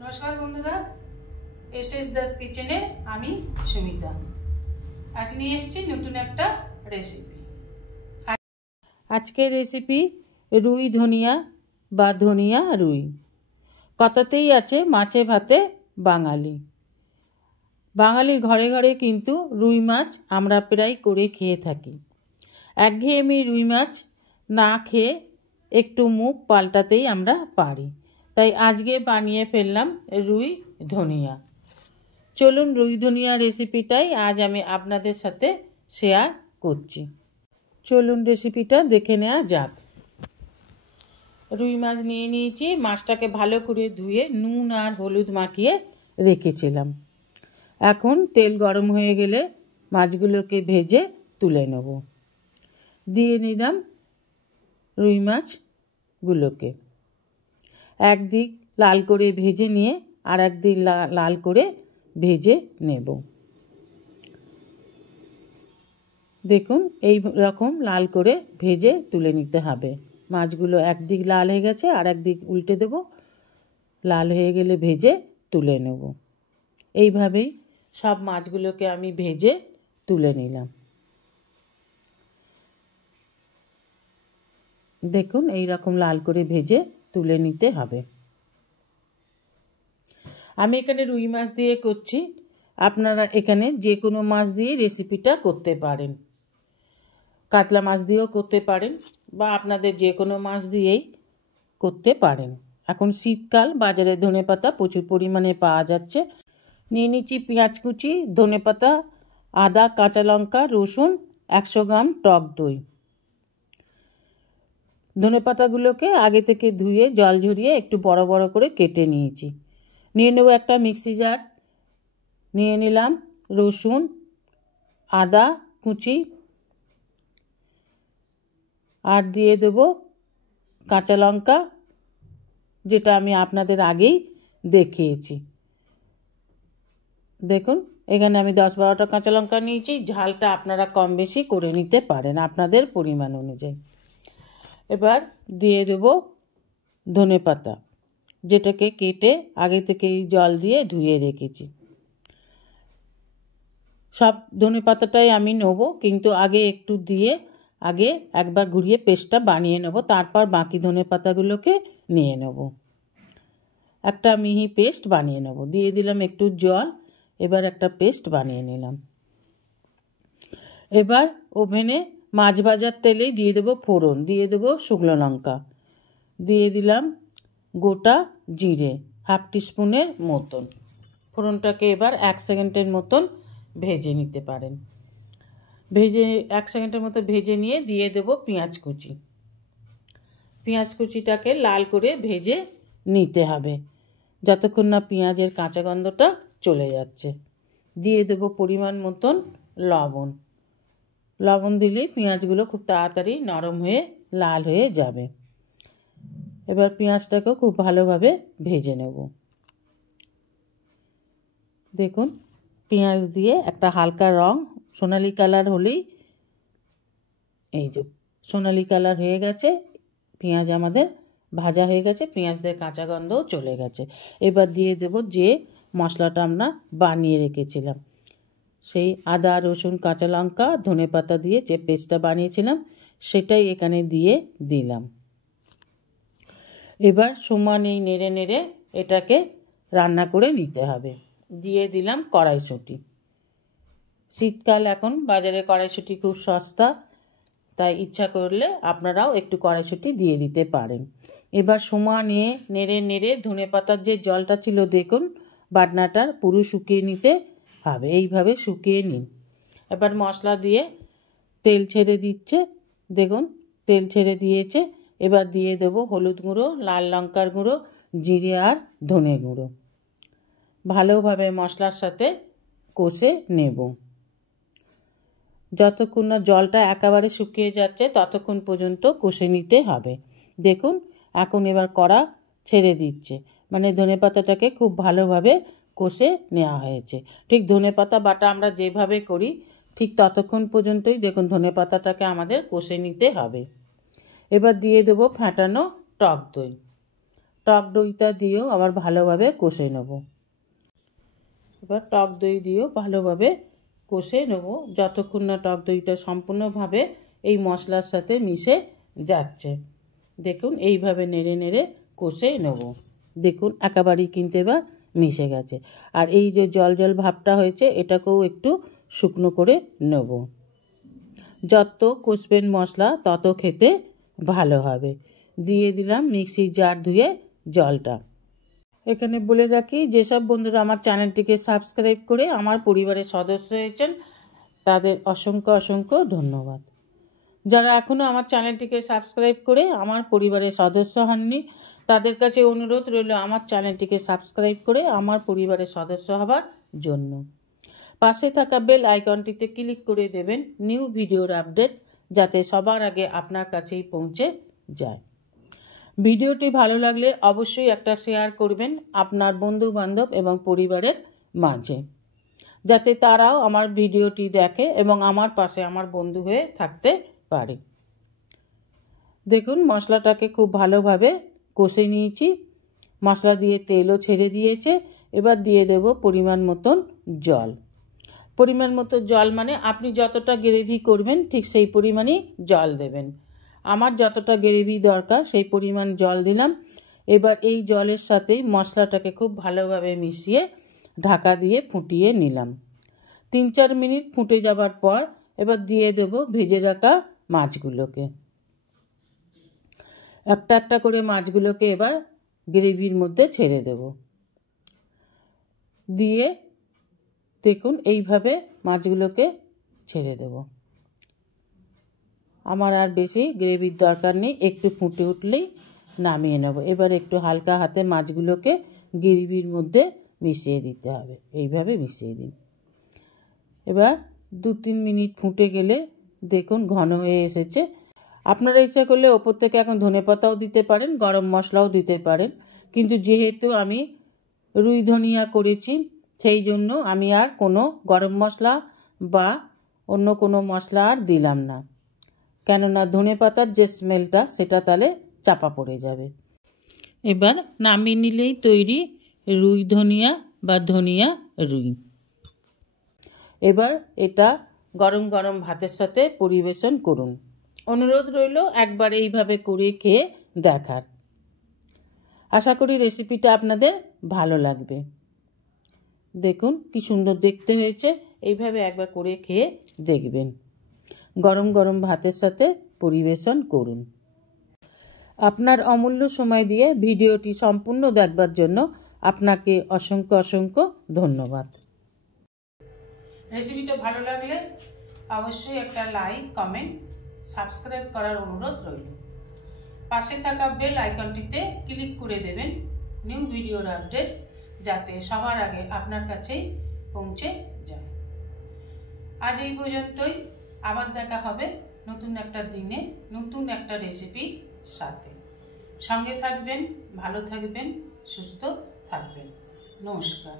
নমস্কার বন্ধুরা, এসএস দাস কিচেনে আমি সুমিতা আজ নিয়ে এসেছি নতুন একটা রেসিপি। আজকের রেসিপি রুই ধনিয়া বা ধনিয়া রুই। কথাতেই আছে মাছে ভাতে বাঙালি। বাঙালির ঘরে ঘরে কিন্তু রুই মাছ আমরা প্রায় করে খেয়ে থাকি। একঘেয়েমি রুই মাছ না খেয়ে একটু মুখ পাল্টাতেই আমরা পারি, তাই আজকে বানিয়ে ফেললাম রুই ধনিয়া। চলুন রুই ধনিয়া রেসিপিটাই আজ আমি আপনাদের সাথে শেয়ার করছি। চলুন রেসিপিটা দেখে নেওয়া যাক। রুই মাছ নিয়ে নিয়েছি, মাছটাকে ভালো করে ধুয়ে নুন আর হলুদ মাখিয়ে রেখেছিলাম। এখন তেল গরম হয়ে গেলে মাছগুলোকে ভেজে তুলে নেব। দিয়ে নিলাম রুই মাছগুলোকে, একদিক লাল করে ভেজে নিয়ে আর একদিক লাল করে ভেজে নেব। দেখুন এই রকম লাল করে ভেজে তুলে নিতে হবে। মাছগুলো একদিক লাল হয়ে গেছে, আর একদিক উল্টে দেব। লাল হয়ে গেলে ভেজে তুলে নেব। এইভাবেই সব মাছগুলোকে আমি ভেজে তুলে নিলাম। দেখুন এই রকম লাল করে ভেজে তুলে নিতে হবে। আমি এখানে রুই মাছ দিয়ে করছি, আপনারা এখানে যে কোনো মাছ দিয়ে রেসিপিটা করতে পারেন। কাতলা মাছ দিয়েও করতে পারেন, বা আপনাদের যে কোনো মাছ দিয়েই করতে পারেন। এখন শীতকাল, বাজারে ধনেপাতা প্রচুর পরিমাণে পাওয়া যাচ্ছে। নিয়ে নিচ্ছি পেঁয়াজ কুচি, ধনেপাতা, আদা, কাঁচা লঙ্কা, রসুন, 100 গ্রাম টক দই। ধনেপাতাগুলোকে আগে থেকে ধুয়ে জল ঝরিয়ে একটু বড় বড় করে কেটে নিয়েছি। নিয়ে নেব একটা মিক্সি জার। নিয়ে নিলাম রসুন, আদা কুচি, আর দিয়ে দেব কাঁচা লঙ্কা, যেটা আমি আপনাদের আগেই দেখিয়েছি। দেখুন এখানে আমি 10-12টা কাঁচা লঙ্কা নিয়েছি। ঝালটা আপনারা কম বেশি করে নিতে পারেন আপনাদের পরিমাণ অনুযায়ী। এবার দিয়ে দেব ধনেপাতা, যেটাকে কেটে আগে থেকেই জল দিয়ে ধুয়ে রেখেছি। সব ধনেপাতাটাই আমি নেব, কিন্তু আগে একটু দিয়ে আগে একবার ঘুরিয়ে পেস্টটা বানিয়ে নেব, তারপর বাকি ধনেপাতাগুলোকে নিয়ে নেব। একটা মিহি পেস্ট বানিয়ে নেব। দিয়ে দিলাম একটু জল। এবার একটা পেস্ট বানিয়ে নিলাম। এবার ওভেনে মাছ ভাজার তেলেই দিয়ে দেবো ফোড়ন। দিয়ে দেবো শুকনো লঙ্কা, দিয়ে দিলাম গোটা জিরে 1/2 টিস্পুনের মতন। ফোড়নটাকে এবার 1 সেকেন্ডের মতন ভেজে নিতে পারেন। 1 সেকেন্ডের মতো ভেজে নিয়ে দিয়ে দেবো পেঁয়াজ কুচি। পেঁয়াজ কুচিটাকে লাল করে ভেজে নিতে হবে, যতক্ষণ না পেঁয়াজের কাঁচা গন্ধটা চলে যাচ্ছে। দিয়ে দেবো পরিমাণ মতন লবণ। লবণ দিলেই পেঁয়াজগুলো খুব তাড়াতাড়ি নরম হয়ে লাল হয়ে যাবে। এবার পেঁয়াজটাকেও খুব ভালোভাবে ভেজে নেব। দেখুন পেঁয়াজ দিয়ে একটা হালকা রং সোনালি কালার হলেই, এই যে সোনালি কালার হয়ে গেছে, পেঁয়াজ আমাদের ভাজা হয়ে গেছে, পেঁয়াজদের কাঁচা গন্ধও চলে গেছে। এবার দিয়ে দেব যে মশলাটা আমরা বানিয়ে রেখেছিলাম, সেই আদা, রসুন, কাঁচা লঙ্কা, ধনেপাতা দিয়ে যে পেস্টটা বানিয়েছিলাম সেটাই এখানে দিয়ে দিলাম। এবার সমানে নেড়ে নেড়ে এটাকে রান্না করে নিতে হবে। দিয়ে দিলাম কড়াইশুঁটি। শীতকাল, এখন বাজারে কড়াইশুঁটি খুব সস্তা, তাই ইচ্ছা করলে আপনারাও একটু কড়াইশুঁটি দিয়ে দিতে পারেন। এবার সমানে নেড়ে নেড়ে ধনেপাতার যে জলটা ছিল দেখুন বাটনাটার পুরো শুকিয়ে নিতে হবে। এইভাবে শুকিয়ে নিন। এবার মশলা দিয়ে তেল ছেড়ে দিচ্ছে, দেখুন তেল ছেড়ে দিয়েছে। এবার দিয়ে দেবো হলুদ গুঁড়ো, লাল লঙ্কার গুঁড়ো, জিরে আর ধনে গুঁড়ো। ভালোভাবে মশলার সাথে কষে নেব। যতক্ষণ না জলটা একেবারে শুকিয়ে যাচ্ছে ততক্ষণ পর্যন্ত কষে নিতে হবে। দেখুন এখন এবার কড়া ছেড়ে দিচ্ছে, মানে ধনেপাতাটাকে খুব ভালোভাবে কষে নেওয়া হয়েছে। ঠিক ধনেপাতা বাটা আমরা যেভাবে করি ঠিক ততক্ষণ পর্যন্তই দেখুন ধনেপাতাটাকে আমাদের কষে নিতে হবে। এবার দিয়ে দেবো ফেটানো টক দই। টক দইটা দিয়েও আবার ভালোভাবে কষে নেব। এবার টক দই দিয়েও ভালোভাবে কষে নেব যতক্ষণ না টক দইটা সম্পূর্ণভাবে এই মশলার সাথে মিশে যাচ্ছে। দেখুন এইভাবে নেড়ে নেড়ে কষে নেব। দেখুন একেবারেই কিন্তু এবার মিশে গেছে। আর এই যে জল জল ভাবটা হয়েছে এটাকেও একটু শুকনো করে নেব। যত কষবেন মশলা তত খেতে ভালো হবে। দিয়ে দিলাম মিক্সির জার ধুয়ে জলটা। এখানে বলে রাখি, যেসব বন্ধুরা আমার চ্যানেলটিকে সাবস্ক্রাইব করে আমার পরিবারের সদস্য হয়েছেন তাদের অসংখ্য অসংখ্য ধন্যবাদ। যারা এখনও আমার চ্যানেলটিকে সাবস্ক্রাইব করে আমার পরিবারের সদস্য হননি তাদের কাছে অনুরোধ রইল আমার চ্যানেলটিকে সাবস্ক্রাইব করে আমার পরিবারের সদস্য হবার জন্য। পাশে থাকা বেল আইকনটিতে ক্লিক করে দেবেন নিউ ভিডিওর আপডেট যাতে সবার আগে আপনার কাছেই পৌঁছে যায়। ভিডিওটি ভালো লাগলে অবশ্যই একটা শেয়ার করবেন আপনার বন্ধু বান্ধব এবং পরিবারের মাঝে, যাতে তারাও আমার ভিডিওটি দেখে এবং আমার পাশে আমার বন্ধু হয়ে থাকতে পারে। দেখুন মশলাটাকে খুব ভালোভাবে কষে নিয়েছি, মশলা দিয়ে তেলও ছেড়ে দিয়েছে। এবার দিয়ে দেব পরিমাণ মতন জল। পরিমাণ মতো জল মানে আপনি যতটা গ্রেভি করবেন ঠিক সেই পরিমাণই জল দেবেন। আমার যতটা গ্রেভি দরকার সেই পরিমাণ জল দিলাম। এবার এই জলের সাথেই মশলাটাকে খুব ভালোভাবে মিশিয়ে ঢাকা দিয়ে ফুটিয়ে নিলাম। 3-4 মিনিট ফুটে যাবার পর এবার দিয়ে দেব ভেজে রাখা মাছগুলোকে। একটা একটা করে মাছগুলোকে এবার গ্রেভির মধ্যে ছেড়ে দেব। দিয়ে দেখুন এইভাবে মাছগুলোকে ছেড়ে দেব। আমার আর বেশি গ্রেভির দরকার নেই, একটু ফুটে উঠলেই নামিয়ে নেব। এবার একটু হালকা হাতে মাছগুলোকে গ্রেভির মধ্যে মিশিয়ে দিতে হবে। এইভাবে মিশিয়ে দিন। এবার 2-3 মিনিট ফুটে গেলে দেখুন ঘন হয়ে এসেছে। আপনারা ইচ্ছা করলে ওপর থেকে এখন ধনেপাতাও দিতে পারেন, গরম মশলাও দিতে পারেন, কিন্তু যেহেতু আমি রুই ধনিয়া করেছি সেই জন্য আমি আর কোনো গরম মশলা বা অন্য কোনো মশলা আর দিলাম না, কেননা ধনেপাতার যে স্মেলটা সেটা তাহলে চাপা পড়ে যাবে। এবার নামিয়ে নিলেই তৈরি রুই ধনিয়া বা ধনিয়া রুই। এবার এটা গরম গরম ভাতের সাথে পরিবেশন করুন। অনুরোধ রইল একবার এইভাবে করে খেয়ে দেখার। আশা করি রেসিপিটা আপনাদের ভালো লাগবে। দেখুন কি সুন্দর দেখতে হয়েছে। এইভাবে একবার করে খেয়ে দেখবেন। গরম গরম ভাতের সাথে পরিবেশন করুন। আপনার অমূল্য সময় দিয়ে ভিডিওটি সম্পূর্ণ দেখবার জন্য আপনাকে অসংখ্য অসংখ্য ধন্যবাদ। রেসিপিটা ভালো লাগলে অবশ্যই একটা লাইক, কমেন্ট, সাবস্ক্রাইব করার অনুরোধ রইল। পাশে থাকা বেল আইকনটিতে ক্লিক করে দেবেন নিউ ভিডিওর আপডেট যাতে সবার আগে আপনার কাছেই পৌঁছে যায়। আজ এই পর্যন্তই। আবার দেখা হবে নতুন একটা দিনে নতুন একটা রেসিপির সাথে। সঙ্গে থাকবেন, ভালো থাকবেন, সুস্থ থাকবেন। নমস্কার।